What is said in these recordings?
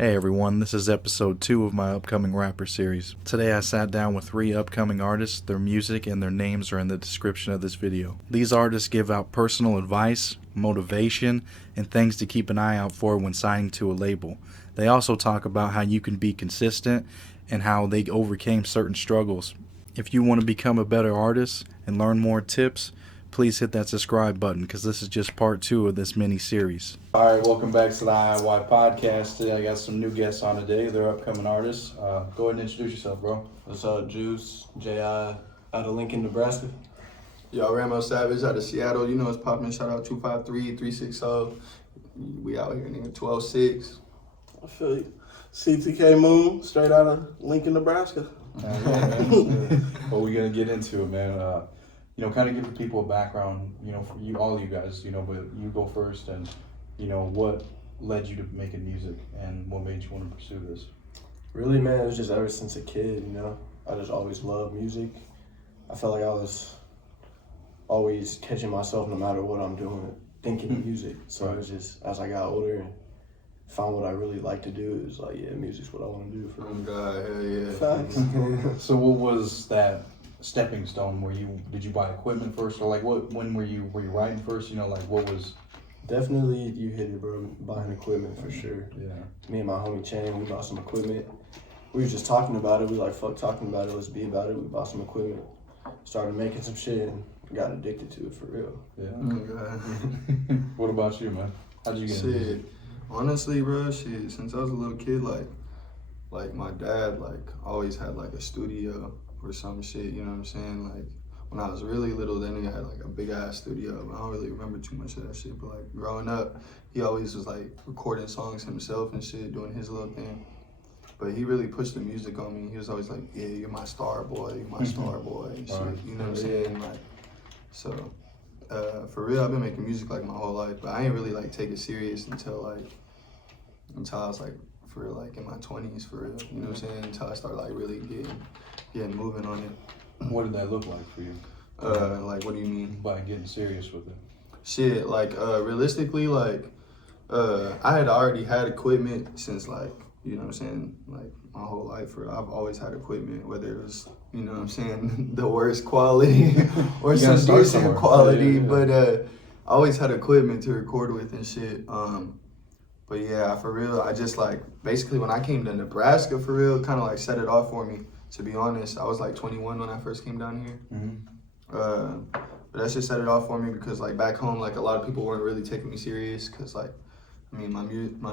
Hey everyone, this is episode 2 of my upcoming rapper series. Today I sat down with 3 upcoming artists. Their music and their names are in the description of this video. These artists give out personal advice, motivation, and things to keep an eye out for when signing to a label. They also talk about how you can be consistent and how they overcame certain struggles. If you want to become a better artist and learn more tips, please hit that subscribe button because this is just part 2 of this mini series. All right, welcome back to the IY podcast. Today I got some new guests on today. They're upcoming artists. Go ahead and introduce yourself, bro. What's up, Jxice, Jxice, out of Lincoln, Nebraska. Yo, Ramo Savage out of Seattle. You know it's popping. Shout out 253-360. We out here, nigga, 12-6. I feel you. CTK Moon, straight out of Lincoln, Nebraska. Well, we're going to get into it, man. Kind of give the people a background, for you, all you guys, but you go first and, what led you to making music and what made you want to pursue this? Really, man, it was just ever since a kid, I just always loved music. I felt like I was always catching myself no matter what I'm doing, thinking music. So it was just, as I got older and found what I really like to do, it was like, yeah, music's what I want to do for me. Oh, God, hell yeah. Facts. So what was that stepping stone? Did you buy equipment first, or when were you writing first? What was? Definitely, you hit it, bro. Buying equipment for sure. Yeah. Me and my homie Chain, we bought some equipment. We were just talking about it. We like, fuck talking about it. Let's be about it. We bought some equipment, started making some shit, and got addicted to it for real. Yeah. Oh, God. What about you, man? How'd you get into music? Honestly, bro, since I was a little kid, like my dad, always had, a studio or some shit, you know what I'm saying? When I was really little, that nigga had, a big-ass studio. I don't really remember too much of that shit, but, growing up, he always was, recording songs himself and shit, doing his little thing. But he really pushed the music on me. He was always like, yeah, you're my star boy, and shit, you know what I'm saying? So, for real, I've been making music, my whole life, but I ain't really, take it serious until I was, for real, in my 20s, for real, you know what I'm saying? Until I started, really getting moving on it. What did that look like for you? What do you mean? By getting serious with it? Shit, realistically, I had already had equipment since, you know what I'm saying, my whole life. I've always had equipment, whether it was, you know what I'm saying, the worst quality or some decent quality, but I always had equipment to record with and shit. But yeah, for real, I just basically when I came to Nebraska, for real, kind of set it off for me. To be honest, I was 21 when I first came down here. Mm-hmm. But that just set it off for me because back home, a lot of people weren't really taking me serious because my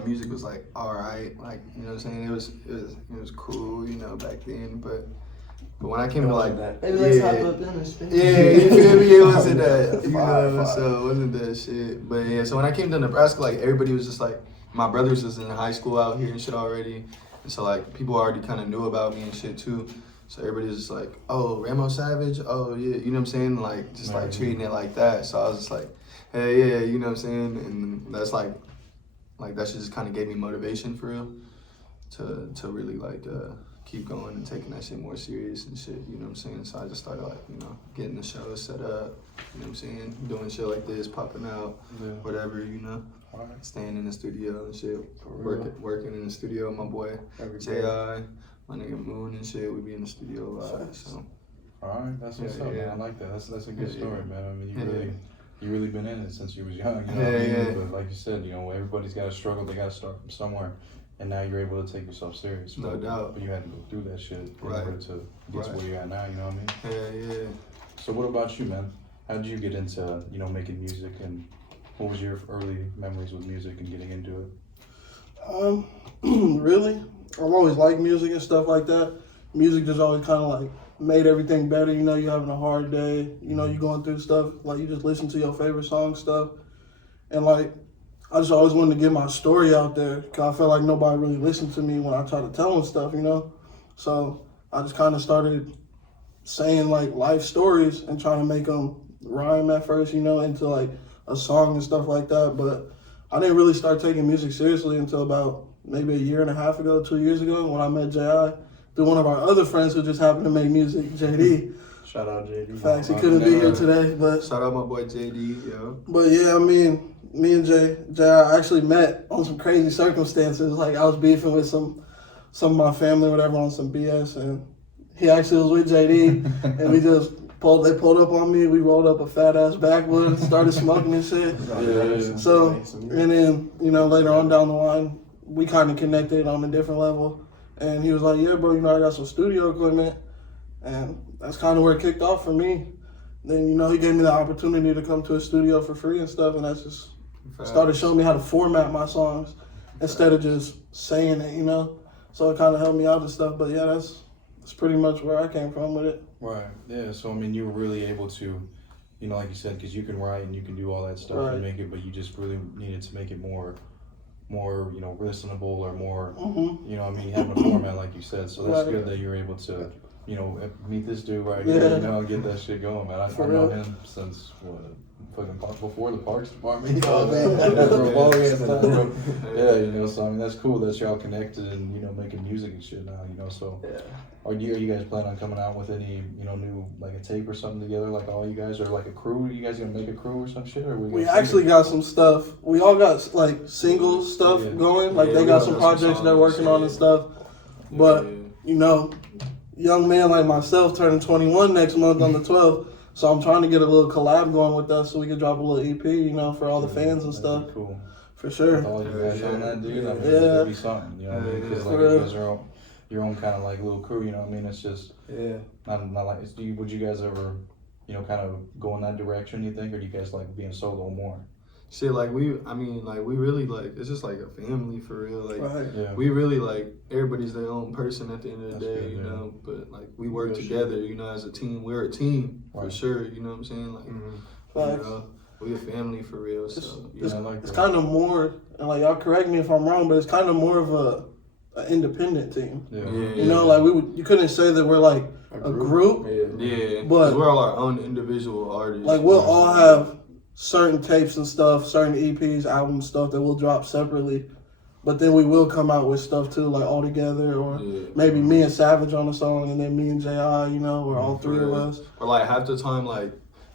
music was all right, you know what I'm saying? It was cool, back then. But when I came to you feel me? It wasn't that, so it wasn't that shit. But yeah, so when I came to Nebraska, everybody was just my brothers was in high school out here and shit already. And so people already kind of knew about me and shit too. So everybody was just oh, Ramo Savage? Oh yeah, you know what I'm saying? Just treating it like that. So I was just hey, yeah, you know what I'm saying? And that's that shit just kind of gave me motivation for real to really keep going and taking that shit more serious and shit, you know what I'm saying? So I just started getting the show set up, you know what I'm saying? Doing shit like this, popping out, whatever, Alright. Staying in the studio and shit, working in the studio with my boy Jxice, my nigga Moon and shit. We be in the studio a lot. So. All right, that's what's up, man. I like that. That's a good story, man. I mean, you really been in it since you was young. You know what I mean? But like you said, everybody's got to struggle. They got to start from somewhere, and now you're able to take yourself serious. No doubt. But you had to go through that shit in order to get to where you're at now. You know what I mean? Yeah. So what about you, man? How did you get into making music, and what was your early memories with music and getting into it? Really? I've always liked music and stuff like that. Music just always kind of made everything better. You're having a hard day. You're going through stuff. You just listen to your favorite song stuff. And I just always wanted to get my story out there because I felt like nobody really listened to me when I tried to tell them stuff, So I just kind of started saying life stories and trying to make them rhyme at first, into a song and stuff like that. But I didn't really start taking music seriously until about maybe a year and a half ago, 2 years ago, when I met Jxice through one of our other friends who just happened to make music, JD. Shout out JD. Facts, he couldn't be here today, but shout out my boy JD, yo. But yeah, I mean, me and Jay actually met on some crazy circumstances. Like I was beefing with some of my family, or whatever, on some BS, and he actually was with JD, and we just they pulled up on me. We rolled up a fat ass backwood, started smoking and shit. So, and then later on down the line, we kind of connected on a different level, and he was like, "Yeah, bro, I got some studio equipment," and that's kind of where it kicked off for me. Then he gave me the opportunity to come to a studio for free and stuff, and that's just started showing me how to format my songs instead of just saying it, So it kind of helped me out and stuff. But yeah, that's pretty much where I came from with it. Right. Yeah. So I mean, you were really able to, like you said, because you can write and you can do all that stuff and make it, but you just really needed to make it more, listenable or more, having a format like you said. So that's good that you're able to, meet this dude right here, and get that shit going, man. I know him since before the Parks Department. So I mean that's cool that y'all connected and making music and shit now. So are you guys planning on coming out with any new like a tape or something together, like all you guys, or like a crew? You guys gonna make a crew or some shit, or we actually got some stuff. We all got like single stuff going. Like they got some projects they're working on and stuff. But young man like myself turning 21 next month on the 12th. So I'm trying to get a little collab going with us so we can drop a little EP, for all the fans and stuff. Cool. For sure. With all you guys on that, dude. I mean, that'd be something, because like you guys are your own kind of like little crew, It's just not like. Would you guys ever, kind of go in that direction? You think, or do you guys like being solo more? Shit, like we really like, it's just like a family for real. Like we really like, everybody's their own person at the end of the day, good. But like we work together, as a team. We're a team for sure. You know what I'm saying? Like, we a family for real. So it's kind of more, and like y'all correct me if I'm wrong, but it's kind of more of an independent team. Like you couldn't say that we're like a group. But we're all our own individual artists. Like we'll all have certain tapes and stuff, certain EPs, albums, stuff that we'll drop separately. But then we will come out with stuff too, like all together, or maybe me and Savage on a song, and then me and Jxice, or all three of us. Or like half the time, like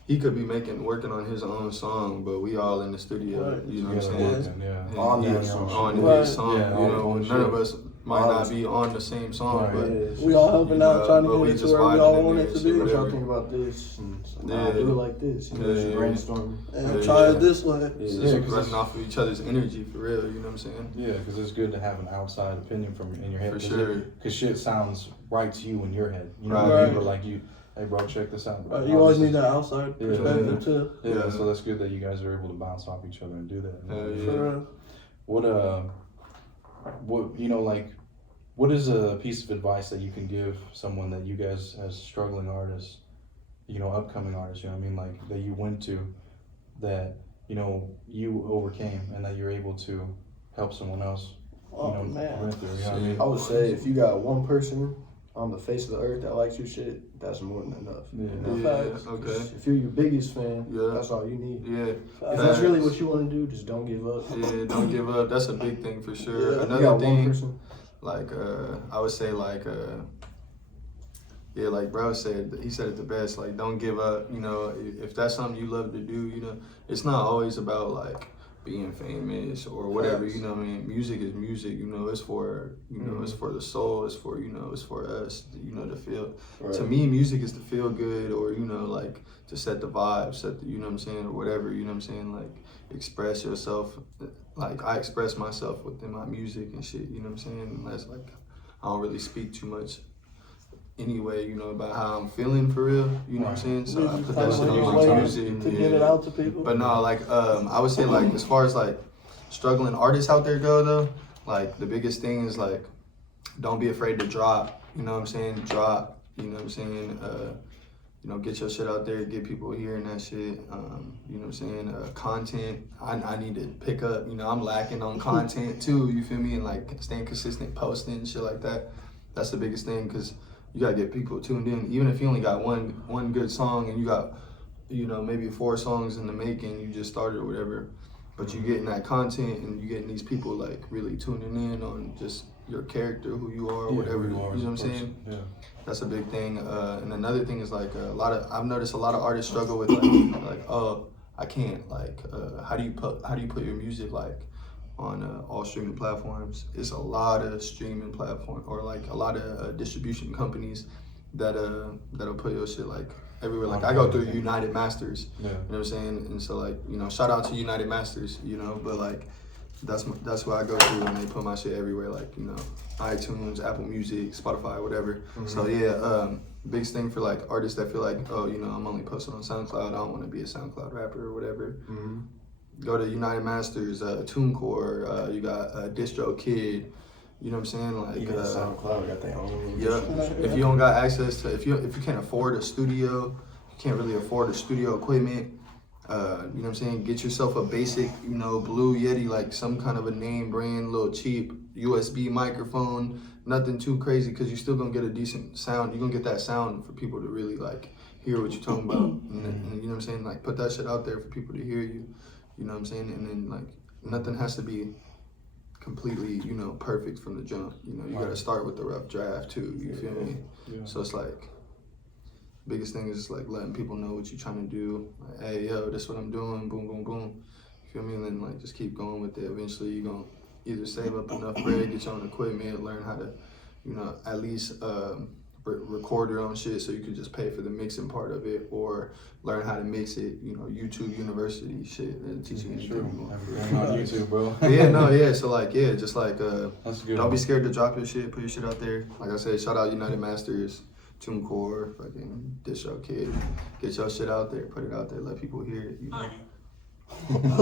he could be working on his own song, but we all in the studio. You know what I'm saying? On his song. None of us might not be on the same song, but we all helping out, trying to get it to where we all want it to be. What y'all think about this? And do it like this. Just brainstorm. And try it this way. Just running off of each other's energy for real. You know what I'm saying? Yeah, because it's good to have an outside opinion in your head. For sure. Because shit sounds right to you in your head. But like hey bro, check this out. You always need that outside perspective too. Yeah, so that's good that you guys are able to bounce off each other and do that. What is a piece of advice that you can give someone that you guys as struggling artists, upcoming artists, like that you went to, that, you overcame and that you're able to help someone else, man. I would say if you got one person on the face of the earth that likes your shit, that's more than enough. Okay. If you're your biggest fan, that's all you need. If that's really what you want to do, just don't give up. Don't give up. That's a big thing for sure. Another thing, like I would say like like bro said, he said it the best, like don't give up. If that's something you love to do, it's not always about like being famous or whatever. Music is music. It's for it's for the soul. It's for it's for us. To feel. To me, music is to feel good, or like to set the vibe, set the, what I'm saying, or whatever. What I'm saying, like express yourself. Like I express myself within my music and shit. What I'm saying. Unless like I don't really speak too much anyway, about how I'm feeling for real, what I'm saying? So I put that shit on my music to get it out to people. But no, like I would say like as far as like struggling artists out there go though, like the biggest thing is like don't be afraid to drop, what I'm saying? Drop, what I'm saying? Get your shit out there, get people hearing that shit. What I'm saying? Content. I need to pick up. I'm lacking on content too. You feel me? And like staying consistent, posting and shit like that. That's the biggest thing, because you gotta get people tuned in. Even if you only got one good song and you got, maybe 4 songs in the making, you just started or whatever, but you getting that content and you getting these people like really tuning in on just your character, who you are, or whatever. You know what I'm saying? Yeah. That's a big thing. And another thing is like I've noticed a lot of artists struggle with like, oh, I can't like how do you put your music like on all streaming platforms? It's a lot of streaming platform or like a lot of distribution companies that'll put your shit like everywhere. Like I go through United Masters, you know what I'm saying? And so like, you know, shout out to United Masters, you know, but like that's what I go through, and they put my shit everywhere, like, you know, iTunes, Apple Music, Spotify, whatever. So yeah, biggest thing for like artists that feel like, oh, you know, I'm only posting on SoundCloud, I don't want to be a SoundCloud rapper or whatever. Go to United Masters, TuneCore, you got Distro Kid, you know what I'm saying? Like Even SoundCloud got their own. yeah. If you don't got access to, if you can't afford a studio, you can't really afford a studio equipment. You know what I'm saying? Get yourself a basic, you know, Blue Yeti, like some kind of a name brand, little cheap USB microphone, nothing too crazy, because you're still gonna get a decent sound. You're gonna get that sound for people to really like hear what you're talking about. And you know what I'm saying? Like put that shit out there for people to hear you. You know what I'm saying? And then like nothing has to be completely, you know, perfect from the jump. You know, you gotta start with the rough draft too. You feel me? Yeah. So it's like biggest thing is like letting people know what you're trying to do. Like, hey, yo, this is what I'm doing. Boom, boom, boom. You feel me? And then like just keep going with it. Eventually, you're gonna either save up enough bread, get your own equipment, learn how to, you know, at least record your own shit, so you can just pay for the mixing part of it, or learn how to mix it. You know, YouTube University shit. It'll teach you anything you want. Everything on YouTube, bro. Yeah, no, yeah. So like, yeah, just like, That's good. don't be scared to drop your shit, put your shit out there. Like I said, shout out United Masters, TuneCore, fucking Distro Kid. Get your shit out there, put it out there, let people hear it. You know?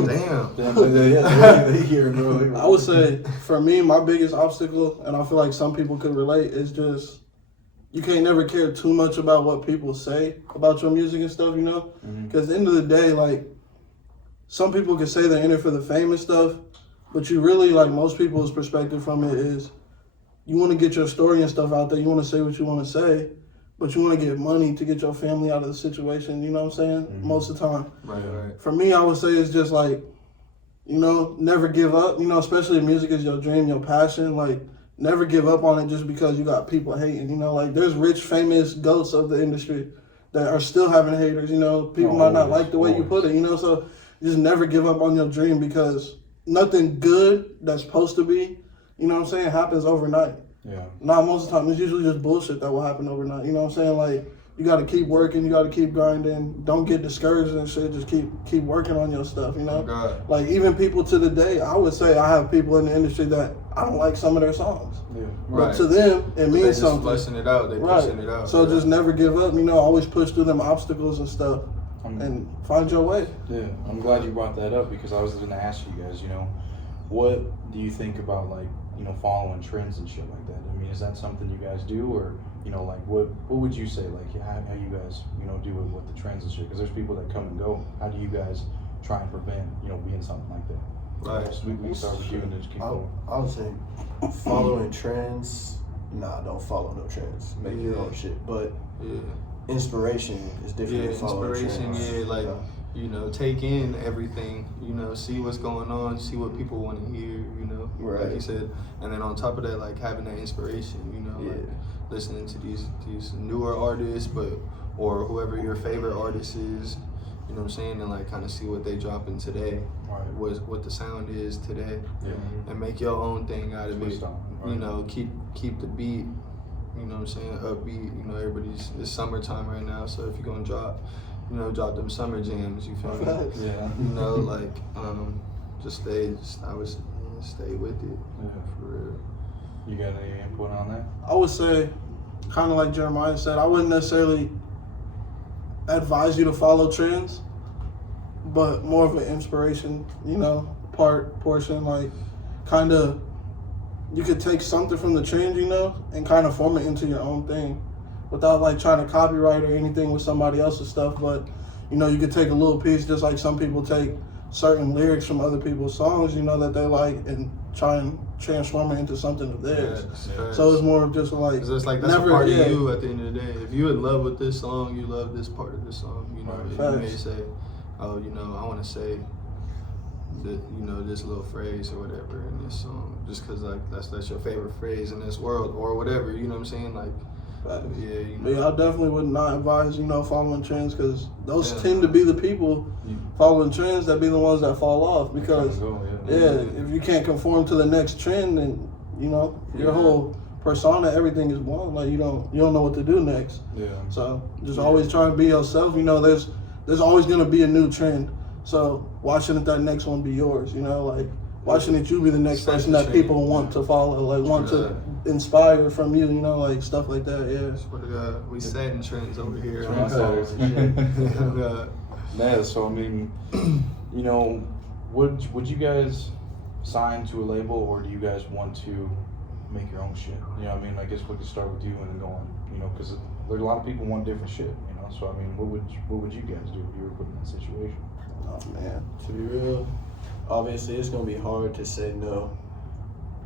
Damn. They hear it, bro. I would say, for me, my biggest obstacle, and I feel like some people could relate, is just you can't never care too much about what people say about your music and stuff, you know? Because at the end of the day, like, some people can say they're in it for the fame and stuff, but you really, like, most people's perspective from it is you want to get your story and stuff out there, you want to say what you want to say, but you want to get money to get your family out of the situation, you know what I'm saying? Most of the time. Right. For me, I would say it's just like, you know, never give up, you know, especially if music is your dream, your passion, like, never give up on it just because you got people hating, you know, like there's rich, famous ghosts of the industry that are still having haters, you know, people might not like the way you put it, you know, so just never give up on your dream, because nothing good that's supposed to be, you know what I'm saying, happens overnight. Yeah. Not most of the time, it's usually just bullshit that will happen overnight, you know what I'm saying, like you got to keep working, you got to keep grinding, don't get discouraged and shit, just keep working on your stuff, you know. God. Like even people to the day, I would say I have people in the industry that I don't like some of their songs. Yeah. But to them, it means something. They just it out. They pushing it out. So just never give up. You know, always push through them obstacles and stuff, and find your way. Yeah, I'm glad you brought that up, because I was going to ask you guys, you know, what do you think about, like, you know, following trends and shit like that? I mean, is that something you guys do, or, you know, like, what would you say, like, how you guys, you know, do it with the trends and shit? Because there's people that come and go. How do you guys try and prevent, you know, being something like that? Right. So we can start with you and then just keep going. I would say following trends. Nah, don't follow no trends. Make your own shit. But inspiration is different than following trends. like, you know, take in everything, you know, see what's going on, see what people want to hear, you know, like you said. And then on top of that, like having that inspiration, you know, like listening to these newer artists, or whoever your favorite artist is, you know what I'm saying, and like kind of see what they dropping today, what the sound is today, and make your own thing out of it. You know, keep the beat, you know what I'm saying, upbeat. You know, it's summertime right now, so if you're gonna drop, you know, drop them summer jams. You feel me? You know, like I would stay with it. Yeah, for real. You got any input on that? I would say, kind of like Jeremiah said, I wouldn't necessarily advise you to follow trends, but more of an inspiration, you know, portion, like kind of you could take something from the trend, you know, and kind of form it into your own thing without like trying to copyright or anything with somebody else's stuff. But, you know, you could take a little piece, just like some people take certain lyrics from other people's songs, you know, that they like, and try and transform it into something of theirs. So it's more of just like, it's like that's a part of you at the end of the day. If you're in love with this song, you love this part of the song, you know, you may say, oh, you know, I want to say that, you know, this little phrase or whatever in this song, just because like that's your favorite phrase in this world or whatever, you know what I'm saying? Like, Facts. Yeah, you But know. yeah, I definitely would not advise, following trends, because those Yeah. tend to be the people following trends that be the ones that fall off. Because Yeah. if you can't conform to the next trend, then your Yeah. whole persona, everything is blown. Like you don't know what to do next. Yeah. So just always try and be yourself. There's always gonna be a new trend. So why shouldn't that next one be yours? Like why shouldn't you be the next Set person the that trend. people want to follow, like want Yeah. to inspire from you? Like stuff like that. Yeah. Swear to God, we setting trends over here. Trendsetters. God. Yeah, so I mean, would you guys sign to a label, or do you guys want to make your own shit? I mean, I guess we could start with you and then go on. Because there's a lot of people want different shit. So I mean, what would you guys do if you were put in that situation? Oh man. To be real, obviously it's gonna be hard to say no.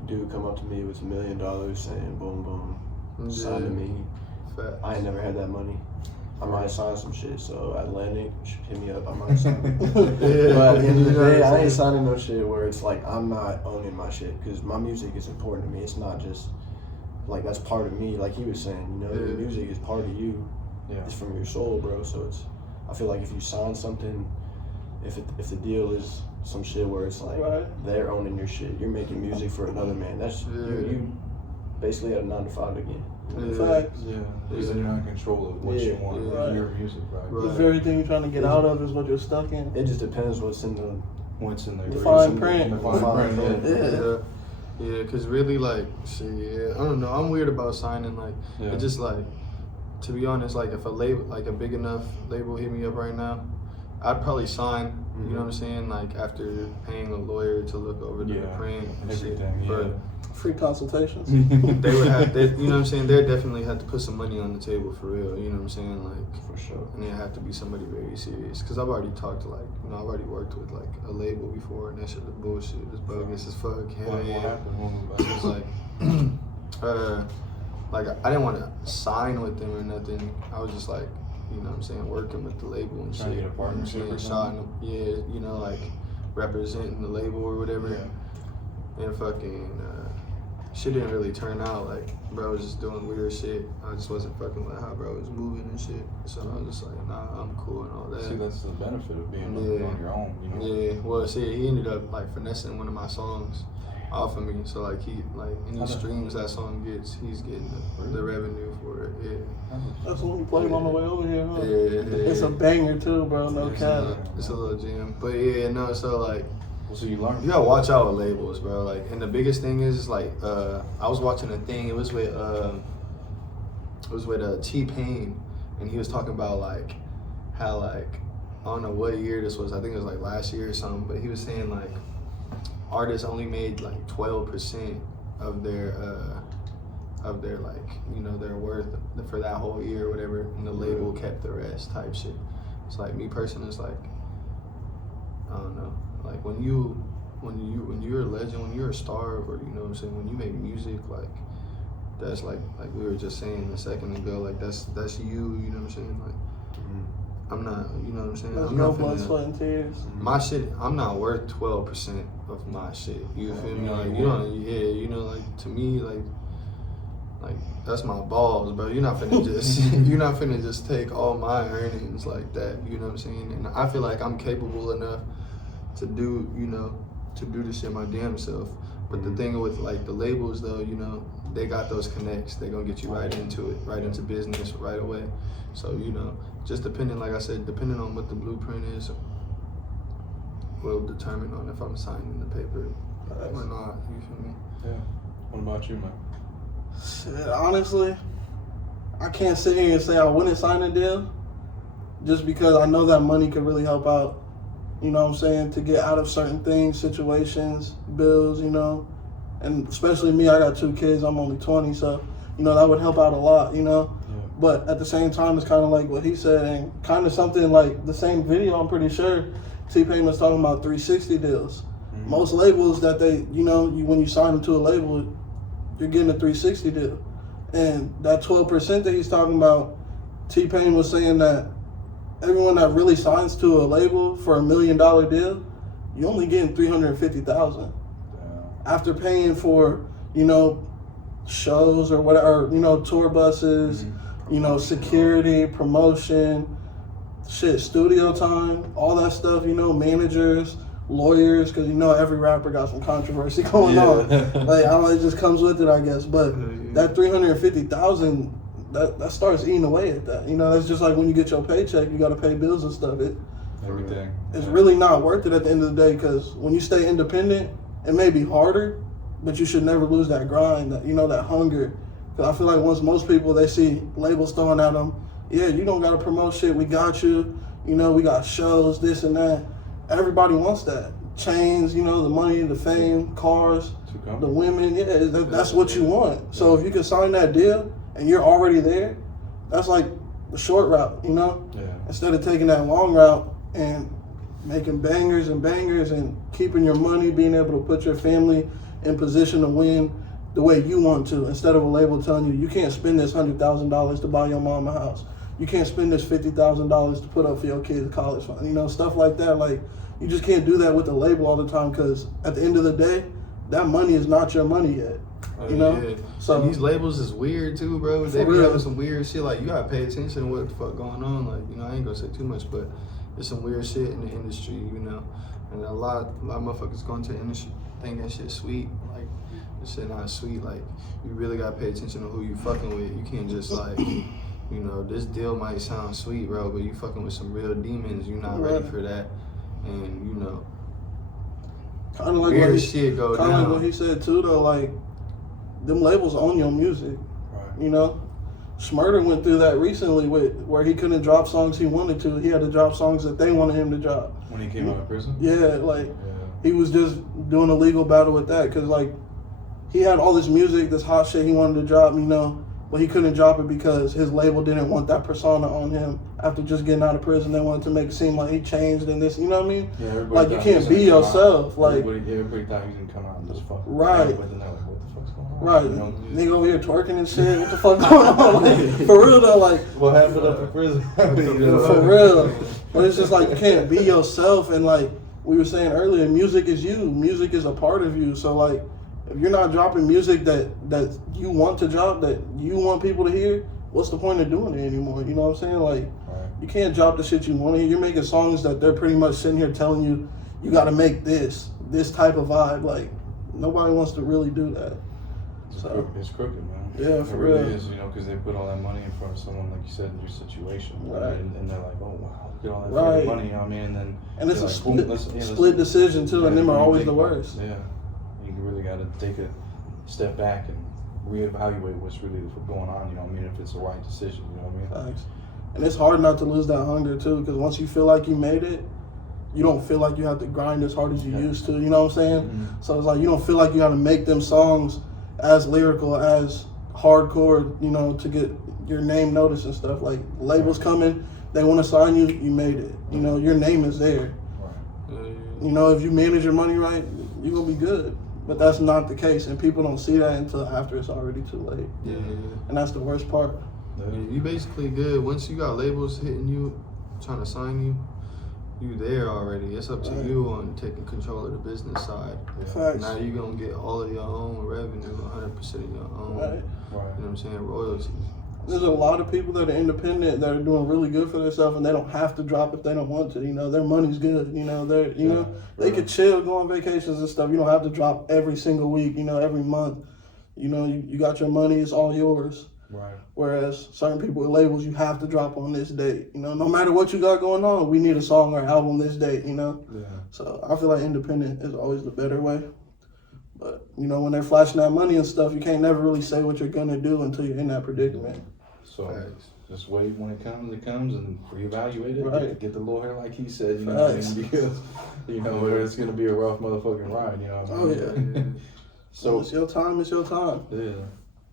Dude come up to me with $1 million saying boom boom, sign to me. Fact. I ain't never had that money. I might sign some shit, so Atlantic, hit me up, I might sign. But at the end of the day, I ain't signing no shit where it's like I'm not owning my shit, because my music is important to me. It's not just like that's part of me, like he was saying, the music is part of you. Yeah. It's from your soul, bro. So I feel like if you sign something, if the deal is some shit where it's like they're owning your shit, you're making music for another man. That's you basically at a 9 to 5 again. Facts. Yeah. Because then you're not in control of what you want in your music, right? The very thing you're trying to get out of is what you're stuck in. It just depends what's in the What's in there? The fine print. The fine print. Yeah. Yeah, because really, like, shit, I don't know. I'm weird about signing. Like, it just, like, to be honest, like, if a label, like, a big enough label hit me up right now, I'd probably sign, you know what I'm saying? Like, after paying a lawyer to look over the print and everything, shit. But Free consultations. they would have, you know what I'm saying? They definitely had to put some money on the table for real, you know what I'm saying? Like, for sure. and it had to be somebody very serious. Because I've already talked to, like, I've already worked with, like, a label before, and that shit is bullshit. It's bogus as fuck. Hell What yeah. happened? It was like I didn't want to sign with them or nothing. I was just like, you know what I'm saying, working with the label and Trying to shit. get a partnership or something? Like representing the label or whatever. Yeah. And fucking shit didn't really turn out. Like, bro was just doing weird shit. I just wasn't fucking with how bro was moving and shit. So I was just like, nah, I'm cool and all that. See, that's the benefit of being on your own, Yeah, well, see, he ended up like finessing one of my songs off of me. So like any streams that song gets, he's getting the revenue for it. Yeah. That's the one you played on the way over here, huh? Yeah. It's a banger too, bro. No cap. It's a little jam, but yeah, no. So like, So you learn. you gotta watch out with labels, bro. Like, and the biggest thing is like, I was watching a thing. It was with T-Pain, and he was talking about like how like I don't know what year this was. I think it was like last year or something. But he was saying like artists only made like 12% of their like their worth for that whole year or whatever, and the label kept the rest type shit. It's like me personally, it's like I don't know. Like when you're a legend, when you're a star, or you know what I'm saying, when you make music, like that's like we were just saying a second ago, like that's you, you know what I'm saying? Like I'm not, you know what I'm saying? There's I'm no not blood, finna, sweat, and tears. my shit, I'm not worth 12% of my shit. You feel me? Like like to me, like that's my balls, bro. You're not finna just take all my earnings like that. You know what I'm saying? And I feel like I'm capable enough to do this shit my damn self. But the thing with like the labels though, they got those connects. They gonna get you right into it, right into business right away. So just depending, like I said, depending on what the blueprint is, will determine on if I'm signing the paper or not. You feel me? Yeah. What about you, man? Shit, honestly, I can't sit here and say I wouldn't sign a deal, just because I know that money could really help out. You know what I'm saying? To get out of certain things, situations, bills, and especially me, I got 2 kids, I'm only 20, so, that would help out a lot, Yeah. But at the same time, it's kind of like what he said, and kind of something like the same video, I'm pretty sure, T-Pain was talking about 360 deals. Mm-hmm. Most labels that they, when you sign into a label, you're getting a 360 deal. And that 12% that he's talking about, T-Pain was saying that everyone that really signs to a label for $1 million deal, you only getting $350,000 after paying for shows or whatever, you know, tour buses, you know, security, promotion, shit, studio time, all that stuff, you know, managers, lawyers, because you know every rapper got some controversy going on. Like, I don't know, it just comes with it, I guess. But that 350,000, that starts eating away at that. You know, that's just like when you get your paycheck, you got to pay bills and stuff. Everything. It's really not worth it at the end of the day, because when you stay independent, it may be harder, but you should never lose that grind, that, you know, that hunger. Because I feel like once most people, they see labels throwing at them, yeah, you don't got to promote shit, we got you, you know, we got shows, this and that. Everybody wants that. Chains, you know, the money, the fame, cars, the women, yeah, that's what you want. So if you can sign that deal and you're already there, that's like the short route, you know? Yeah. Instead of taking that long route and making bangers and keeping your money, being able to put your family in position to win the way you want to, instead of a label telling you, you can't spend this $100,000 to buy your mom a house. You can't spend this $50,000 to put up for your kids' college fund. You know, stuff like that. Like, you just can't do that with the label all the time, because at the end of the day, that money is not your money yet. You know? Yeah. So and these labels is weird too, bro. They be real. having some weird shit. Like, you gotta pay attention to what the fuck going on. Like, you know, I ain't gonna say too much, but there's some weird shit in the industry, you know. And a lot of motherfuckers going to the industry think that shit sweet. Like, this shit not sweet. Like, you really gotta pay attention to who you fucking with. You can't just like, you know, this deal might sound sweet, bro, but you fucking with some real demons. You're not ready for that. And, you know, kind of like weird shit go down. Kind of like what he said too, though. Like, them labels own your music. Right. You know, Schmurder went through that recently with where he couldn't drop songs he wanted to. He had to drop songs that they wanted him to drop. When he came out of prison? Yeah, like he was just doing a legal battle with that, because like he had all this music, this hot shit he wanted to drop, you know, but he couldn't drop it because his label didn't want that persona on him after just getting out of prison. They wanted to make it seem like he changed and this, you know what I mean? Yeah, like, you can't be yourself. Like, everybody thought he was gonna come out and just fuck. Right. But then they're like, what the fuck's going on? right, You know? nigga over here twerking and shit. What the fuck going on? Like, for real though, like, What happened up in prison? for real. But it's just like, you can't be yourself. And like we were saying earlier, music is you. Music is a part of you. So like, if you're not dropping music that you want to drop, that you want people to hear, what's the point of doing it anymore? You know what I'm saying? Like, you can't drop the shit you want to hear. You're making songs that they're pretty much sitting here telling you, you got to make this type of vibe. Like, nobody wants to really do that. So It's crooked, man. Yeah, for it really real. is, you know, because they put all that money in front of someone, like you said, in your situation. Right. And they're like, oh, wow, look at all that Right. fucking money, you know what I mean? And then and it's a they're like, boom, split decision too, and them are always the worst. Yeah. You really got to take a step back and reevaluate what's really going on, you know what I mean? If it's the right decision, you know what I mean? Thanks. And it's hard not to lose that hunger too, because once you feel like you made it, you don't feel like you have to grind as hard as you used to. You know what I'm saying? Mm-hmm. So it's like you don't feel like you got to make them songs as lyrical, as hardcore, you know, to get your name noticed and stuff. Like, labels coming, they want to sign you, you made it. You know, your name is there. You know, if you manage your money right, you're gonna be good. But that's not the case, and people don't see that until after it's already too late. Yeah. And that's the worst part. You basically good. Once you got labels hitting you, trying to sign you, you there already. It's up to you on taking control of the business side. Facts. Now you're going to get all of your own revenue, 100% of your own. Right. Right. You know what I'm saying? Royalties. There's a lot of people that are independent that are doing really good for themselves, and they don't have to drop if they don't want to. You know, their money's good. You know, they could chill, go on vacations and stuff. You don't have to drop every single week. You know, every month. You know, you got your money; it's all yours. Right. Whereas certain people with labels, you have to drop on this date. You know, no matter what you got going on, we need a song or album this date. You know. Yeah. So I feel like independent is always the better way. But you know, when they're flashing that money and stuff, you can't never really say what you're gonna do until you're in that predicament. So Facts. just wait when it comes, and reevaluate it. Right. Get the lawyer like he said, you know what I Facts. mean? Because, you know, it's going to be a rough motherfucking ride, you know what I Oh, mean? yeah. So, It's your time, it's your time. yeah.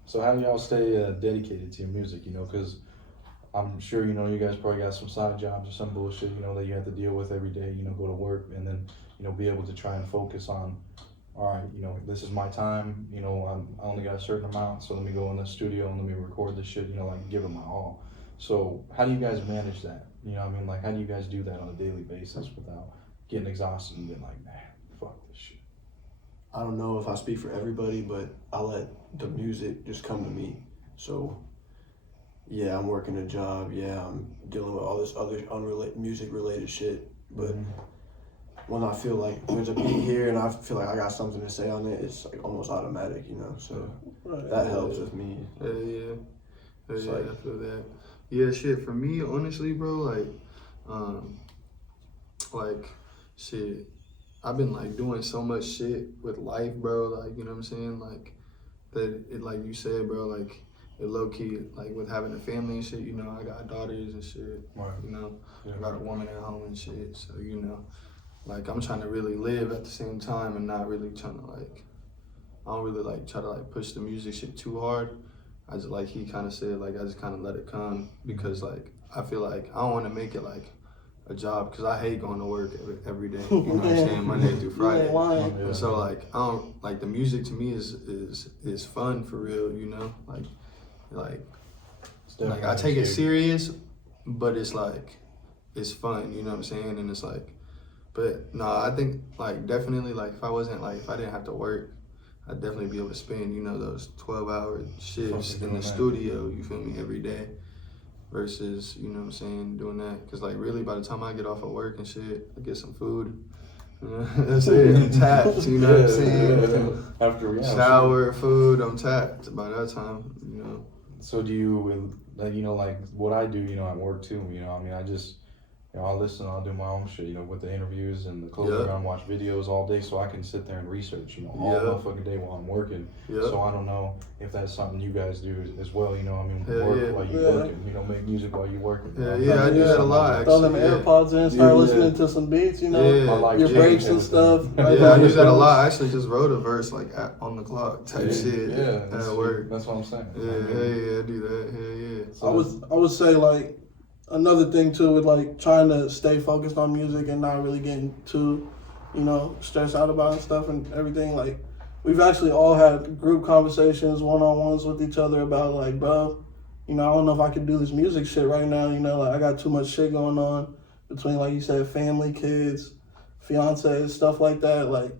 So how do y'all stay dedicated to your music, you know? Because I'm sure, you know, you guys probably got some side jobs or some bullshit, you know, that you have to deal with every day, you know, go to work and then, you know, be able to try and focus on, all right, you know, this is my time, you know, I only got a certain amount, so let me go in the studio and let me record this shit, you know, like give it my all. So how do you guys manage that? You know what I mean? Like, how do you guys do that on a daily basis without getting exhausted and being like, man, fuck this shit? I don't know if I speak for everybody, but I let the music just come to me. So, yeah, I'm working a job. Yeah, I'm dealing with all this other music-related shit. But when I feel like there's a beat here and I feel like I got something to say on it, it's like almost automatic, you know. So that helps with me. Yeah. It's Yeah, like- I feel that. Yeah, shit. For me, honestly, bro, like, shit. I've been like doing so much shit with life, bro. Like, you know what I'm saying? Like, that it, like you said, bro. Like, it low key, like with having a family and shit. You know, I got daughters and shit. Right. You know, Yeah. I got a woman at home and shit. So you know, like I'm trying to really live at the same time and not really trying to like. I don't really like try to like push the music shit too hard. I just like he kind of said like I just kind of let it come because like I feel like I don't want to make it like a job because I hate going to work every day. You know what I'm saying? Monday through Friday. Yeah, And so like I don't like the music to me is fun for real. You know like I take it serious, but it's like it's fun. You know what I'm saying? And it's like, but no, I think like definitely like if I didn't have to work. I'd definitely be able to spend, you know, those 12-hour shifts in the studio, you feel me, every day versus, you know what I'm saying, doing that. Because, like, really, by the time I get off of work and shit, I get some food. You know, that's it, I'm tapped, you know what I'm saying? After Shower, food, I'm tapped by that time, you know. So do you, you know, like what I do, you know, at work too, you know, I mean, I just, you know, I'll listen, I'll do my own shit, you know, with the interviews and the closing around, watch videos all day so I can sit there and research, you know, all motherfucking day while I'm working. So I don't know if that's something you guys do as well, you know, I mean, work while you're working, you know, make music while you're working. I do that a lot, Throw them actually. AirPods in, start listening to some beats, you know, your breaks and stuff. I use that a lot. I actually just wrote a verse like on the clock type shit at work. That's what I'm saying. I do that. So I would say like another thing too with like trying to stay focused on music and not really getting too, you know, stressed out about stuff and everything. Like we've actually all had group conversations, one-on-ones with each other about like, bro, you know, I don't know if I can do this music shit right now. You know, like I got too much shit going on between, like you said, family, kids, fiancés, stuff like that. Like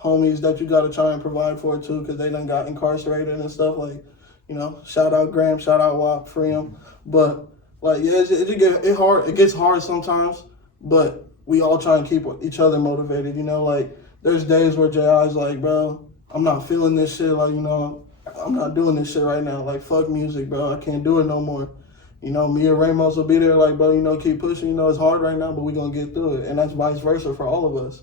homies that you got to try and provide for too, because they done got incarcerated and stuff. Like, you know, shout out Graham, shout out WAP, free him. But like, yeah, it gets hard sometimes, but we all try and keep each other motivated, you know? Like, there's days where Jxice's like, bro, I'm not feeling this shit, like, you know, I'm not doing this shit right now. Like, fuck music, bro, I can't do it no more. You know, me and Ramos will be there like, bro, you know, keep pushing, you know, it's hard right now, but we gonna get through it. And that's vice versa for all of us.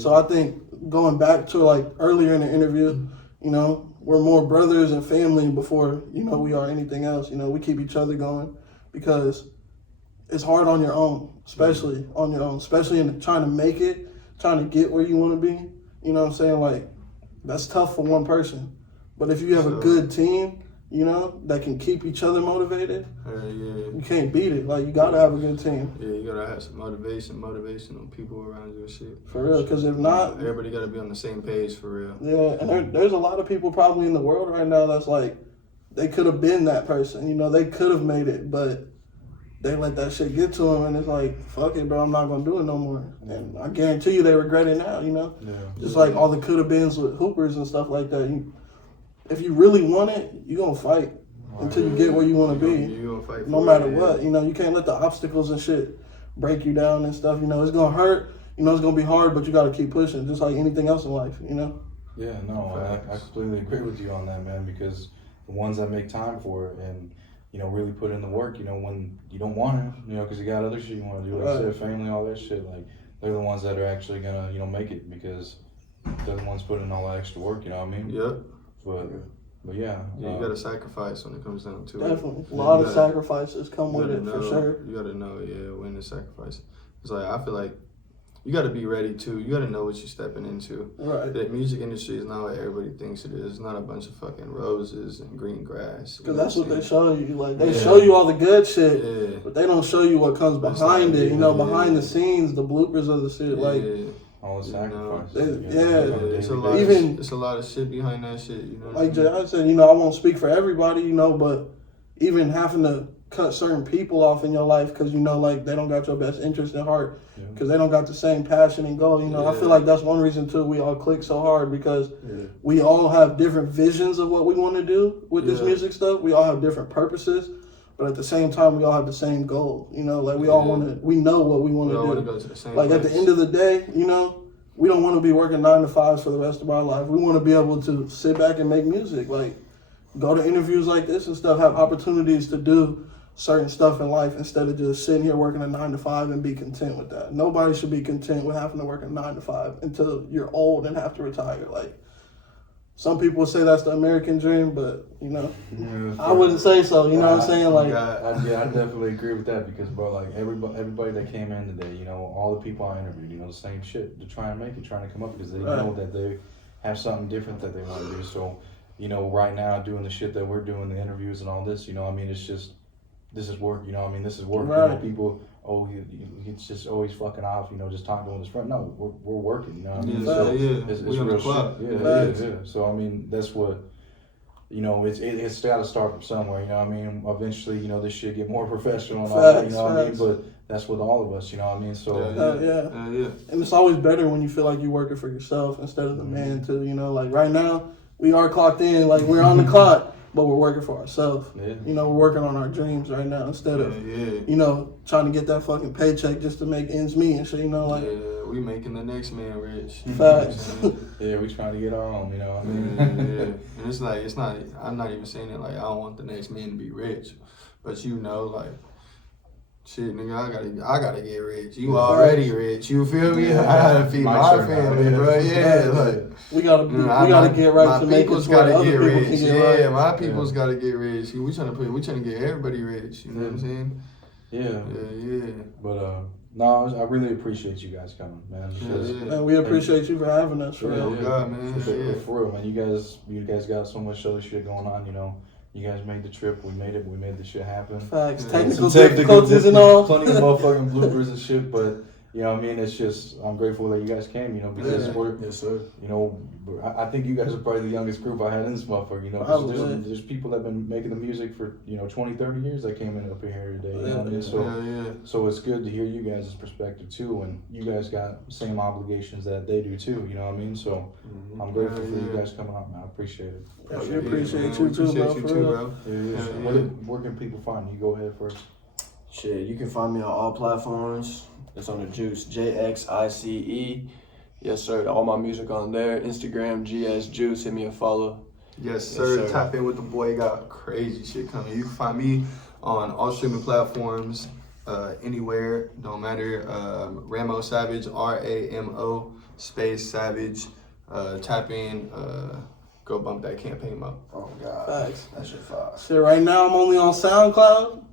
So I think going back to, like, earlier in the interview, you know, we're more brothers and family before, you know, we are anything else. You know, we keep each other going. Because it's hard on your own, especially in trying to make it, trying to get where you want to be. You know what I'm saying? Like, that's tough for one person. But if you have a good team, you know, that can keep each other motivated, you can't beat it. Like, you got to have a good team. Yeah, you got to have some motivation on people around you and shit. For real, because if not... Everybody got to be on the same page, for real. Yeah, and there's a lot of people probably in the world right now that's like, they could have been that person, you know, they could have made it, but they let that shit get to them, and it's like, fuck it, bro, I'm not gonna do it no more. And I guarantee you they regret it now, you know? Yeah. Just like all the could have beens with hoopers and stuff like that. If you really want it, you gonna fight until you get where you wanna be. You gonna fight no matter what, you know, you can't let the obstacles and shit break you down and stuff, you know, it's gonna hurt, you know, it's gonna be hard, but you gotta keep pushing, just like anything else in life, you know? Yeah, no, I completely agree with you on that, man, because the ones that make time for it and, you know, really put in the work, you know, when you don't want to, you know, because you got other shit you want to do, like I said, family, all that shit, like, they're the ones that are actually going to, you know, make it because they're the ones putting in all that extra work, you know what I mean? Yep. But yeah. You got to sacrifice when it comes down to it. Definitely. A lot of sacrifices come with it, for sure. You got to know, when to sacrifice. It's like, I feel like you got to be ready too. You got to know what you're stepping into. Right. The music industry is not what everybody thinks it is. It's not a bunch of fucking roses and green grass. Because that's what they show you. Like, they show you all the good shit, but they don't show you what comes behind it. You know, behind the scenes, the bloopers of the shit. Like, all the sacrifice. It's a lot of shit behind that shit. You know. Like I said, you know, I won't speak for everybody, you know, but even having to cut certain people off in your life because, you know, like, they don't got your best interest at heart, because they don't got the same passion and goal. You know, I feel like that's one reason, too, we all click so hard, because we all have different visions of what we want to do with this music stuff. We all have different purposes, but at the same time, we all have the same goal. You know, like, we all want to, we know what we want to do. Go to the same like, place. at the end of the day, you know, we don't want to be working 9 to 5s for the rest of our life. We want to be able to sit back and make music, like, go to interviews like this and stuff, have opportunities to do certain stuff in life instead of just sitting here working a 9 to 5 and be content with that. Nobody should be content with having to work a 9 to 5 until you're old and have to retire. Like, some people say that's the American dream, but, you know, I wouldn't say so. You know what I'm saying? Like, I definitely agree with that, because, bro, like, everybody that came in today, you know, all the people I interviewed, you know, the same shit to try and make it, trying to come up, because they know that they have something different that they want to do. So, you know, right now, doing the shit that we're doing, the interviews and all this, you know, I mean, it's just, this is work, you know, I mean, this is work. Right. You know, people, he's just always fucking off, you know, just talking to his friend. No, we're working, you know what I mean? So it's we on real the clock. shit. Yeah. So, I mean, that's what, you know, it's got to start from somewhere, you know what I mean? Eventually, you know, this shit get more professional and all that, you know what I mean? But that's with all of us, you know what I mean? So, And it's always better when you feel like you're working for yourself instead of the man, too. You know, like, right now, we are clocked in, like, we're on the clock, but we're working for ourselves. You know, we're working on our dreams right now instead of, you know, trying to get that fucking paycheck just to make ends meet and shit, you know, like. We making the next man rich. Facts. we trying to get our own, you know what I mean? And it's like, I'm not even saying it like I don't want the next man to be rich, but, you know, like, shit, nigga, I gotta get rich. You already rich. You feel me? I gotta feed my family, bro. Like, we gotta get right to make it so other people rich. can get right. My people's gotta get rich. We trying to get everybody rich. You know what I'm saying? Yeah. But no, I really appreciate you guys coming, man. And we appreciate you for having us, for real. God, man. For real, man. You guys got so much other shit going on, you know. You guys made the trip, we made the shit happen. Facts, technical difficulties and all. Plenty of motherfucking bloopers and shit, but, you know what I mean, it's just, I'm grateful that you guys came, you know, because you know, I think you guys are probably the youngest group I had in this motherfucker, you know, because there's people that have been making the music for, you know, 20, 30 years that came in up here today, you know what I mean? So it's good to hear you guys' perspective too, and you guys got the same obligations that they do too, you know what I mean? So I'm grateful for you guys coming out, man. I appreciate it. We appreciate you too, bro. Where can people find you? Go ahead first. Shit, you can find me on all platforms. It's on the Jxice, Jxice. Yes, sir. All my music on there. Instagram, Jxice. Hit me a follow. Yes, sir. Tap in with the boy. Got crazy shit coming. You can find me on all streaming platforms, anywhere. Don't matter. Ramo Savage, Ramo Savage. Tap in. Go bump that campaign up. Oh, God. Facts. That shit fire. Shit, right now I'm only on SoundCloud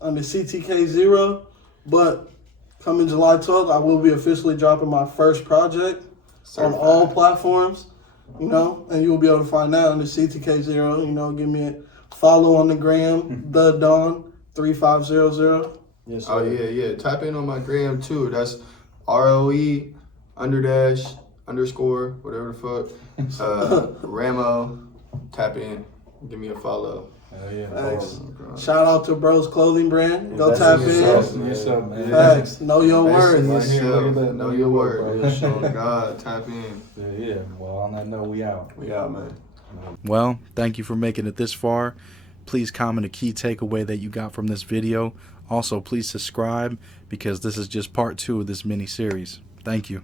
under CTK Zero, but coming July 12th, I will be officially dropping my first project on all platforms, you know, and you will be able to find that under CTK Zero. You know, give me a follow on the gram, The Dawn 3500. Yes, sir. Oh, yeah. Tap in on my gram too. That's ROE __ whatever the fuck. Ramo. Tap in. Give me a follow. Hell yeah. Thanks. Shout out to Bro's Clothing Brand. Go tap in. Thanks. Know your worth. Know your worth. God, tap in. Yeah. Well, on that note, we out. We out, man. Well, thank you for making it this far. Please comment a key takeaway that you got from this video. Also, please subscribe, because this is just part 2 of this mini series. Thank you.